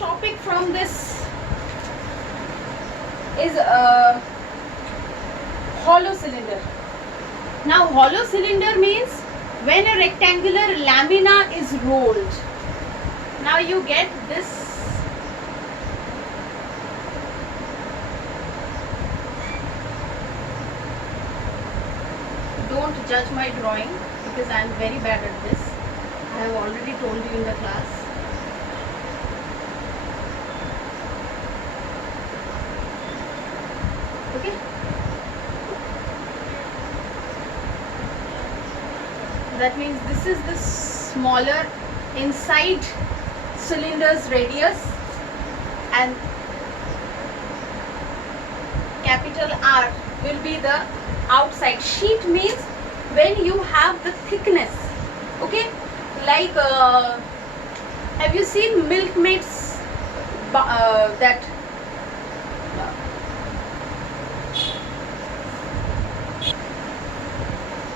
topic from this is hollow cylinder. Now hollow cylinder means when a rectangular lamina is rolled. Now you get this don't judge my drawing because I am very bad at this. I have already told you in the class. Okay. That means this is the smaller inside cylinder's radius and capital R will be the outside. Sheet means when you have the thickness. Okay, like have you seen Milkmaid's that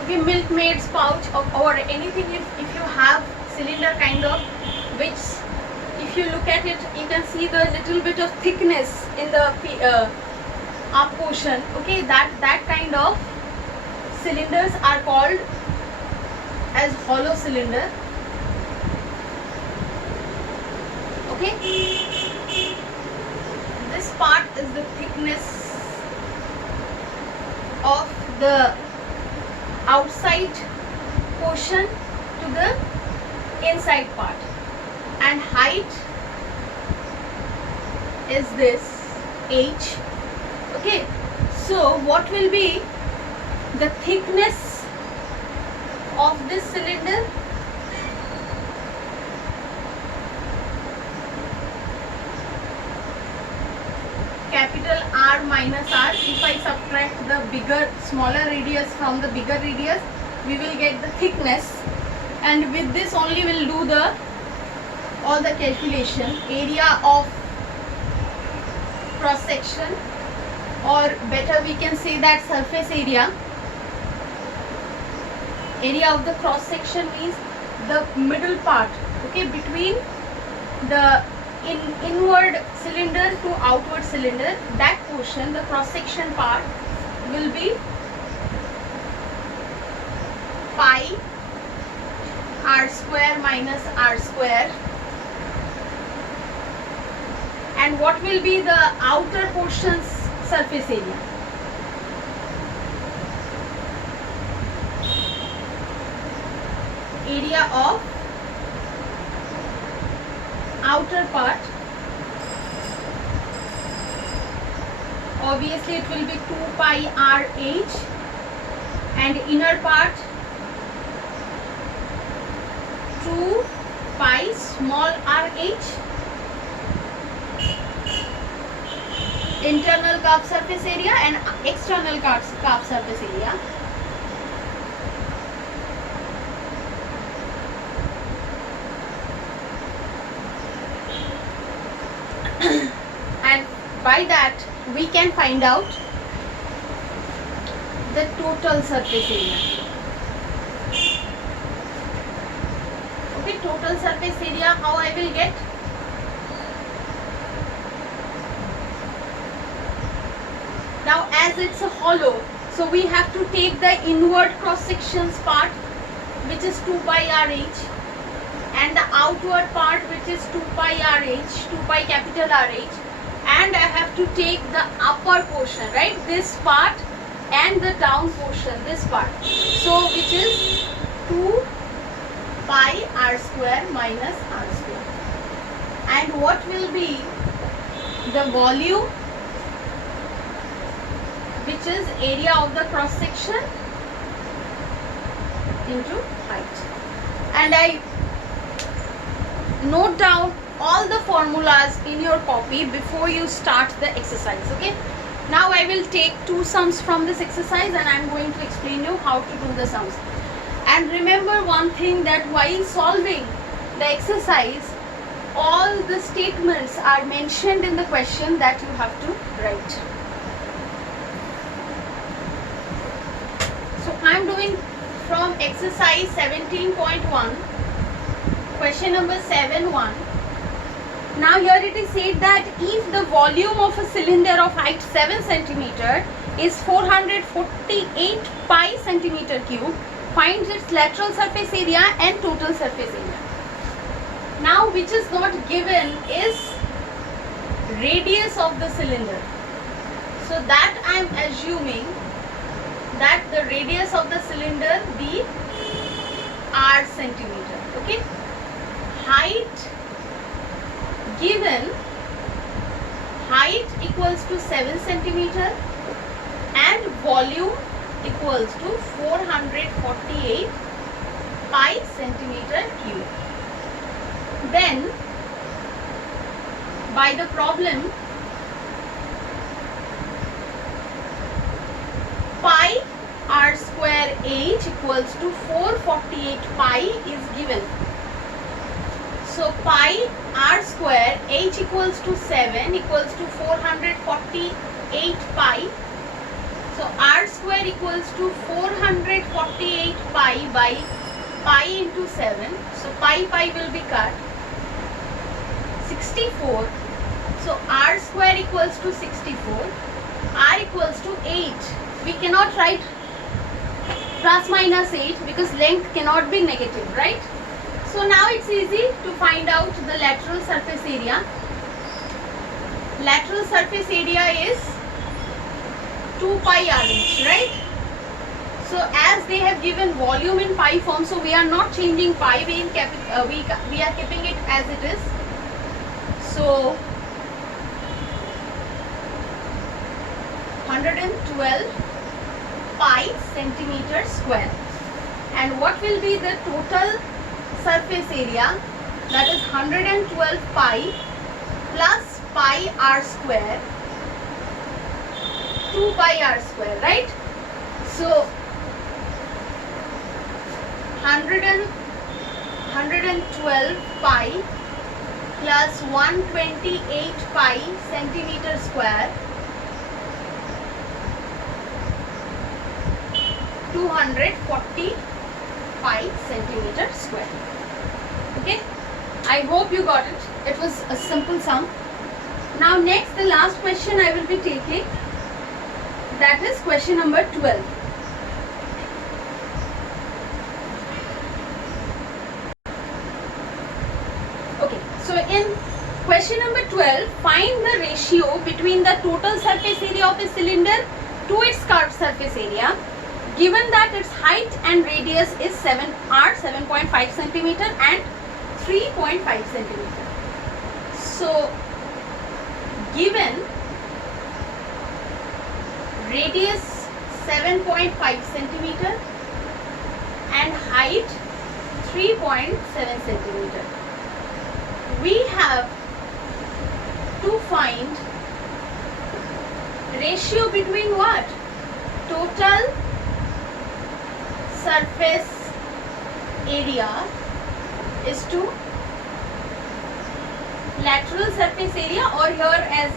okay, Milkmaid's pouch or anything, if you have cylinder kind of, which if you look at it you can see the little bit of thickness in the up portion. Okay, that kind of cylinders are called as hollow cylinder. Okay, this part is the thickness of the outside portion to the inside part, and height is this h. Okay, so what will be the thickness of this cylinder? Capital R minus R. If I subtract the smaller radius from the bigger radius, we will get the thickness, and with this only we'll do all the calculation. Area of cross section, or better we can say that surface area. Area of the cross section means the middle part, okay, between the inward cylinder to outward cylinder, that portion, the cross section part will be pi r square minus r square. And what will be the outer portion's surface area? Area of outer part, obviously it will be 2 pi r h, and inner part 2 pi small r h. Internal curved surface area and external curved surface area. And by that we can find out the total surface area. Okay, total surface area, how I will get? Now as it's a hollow, so we have to take the inward cross sections part, which is 2 pi r h, and the outward part, which is 2 pi r h, 2 pi capital R h, and I have to take the upper portion, right, this part, and the down portion, this part, so which is 2 pi r square minus r square. And what will be the volume, which is area of the cross section into height. And I note down all the formulas in your copy before you start the exercise. Okay, now I will take 2 sums from this exercise and I am going to explain you how to do the sums. And remember one thing, that while solving the exercise, all the statements are mentioned in the question that you have to write. So I am doing from exercise 17.1, question number 7.1. Now here it is said that if the volume of a cylinder of height 7 centimeter is 448 pi centimeter cube, finds its lateral surface area and total surface area. Now which is not given is radius of the cylinder. So that I am assuming that the radius of the cylinder be r centimeter. Okay. Height given, height equals to 7 centimeter and volume equals to 448 pi centimeter cube. Then by the problem, pi r square h equals to 448 pi is given. So pi r square h equals to 7 equals to 448 pi. So r square equals to 448 pi by pi into 7. So pi will be cut. 64. So r square equals to 64. R equals to 8. We cannot write plus minus 8 because length cannot be negative, right? So now it's easy to find out the lateral surface area. Lateral surface area is 2 pi r h, right? So as they have given volume in pi form, so we are not changing pi, we are keeping it as it is. So 112 pi centimeter square. And what will be the total surface area? That is 112 pi plus pi r square, 2 pi r square, right? So 112 pi plus 128 pi centimeter square, 245 centimeter square. Okay, I hope you got it. It was a simple sum. Now next, the last question I will be taking, that is question number 12. Okay, so in question number 12, find the ratio between the total surface area of a cylinder to its curved surface area, given that its height and radius is 7.5 centimeter and 3.5 centimeter. So given radius 7.5 centimeter and height 3.7 centimeter, we have to find ratio between what? Total surface area is to lateral surface area, or here as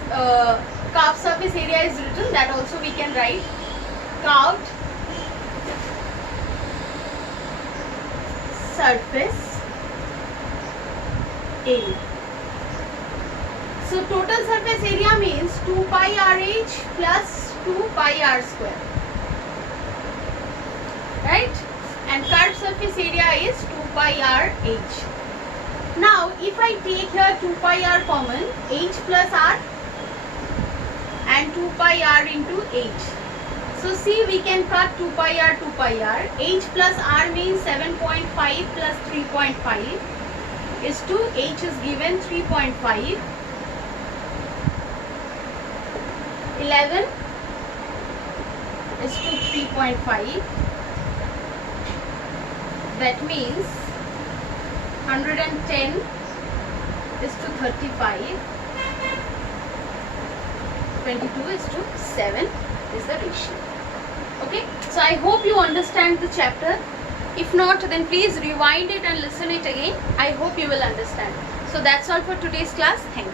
curved surface area is written, that also we can write curved surface area. So total surface area means 2 pi RH plus 2 pi r square, right? And curved surface area is 2 pi r h. Now if I take here 2 pi r common, h plus r and 2 pi r into h. So see, we can cut 2 pi r, 2 pi r. H plus r means 7.5 plus 3.5 is to h is given 3.5. 11 is to 3.5. That means 110 is to 35. 22 is to 7 is the ratio. Okay, so I hope you understand the chapter. If not, then please rewind it and listen it again. I hope you will understand. So that's all for today's class. Thank you.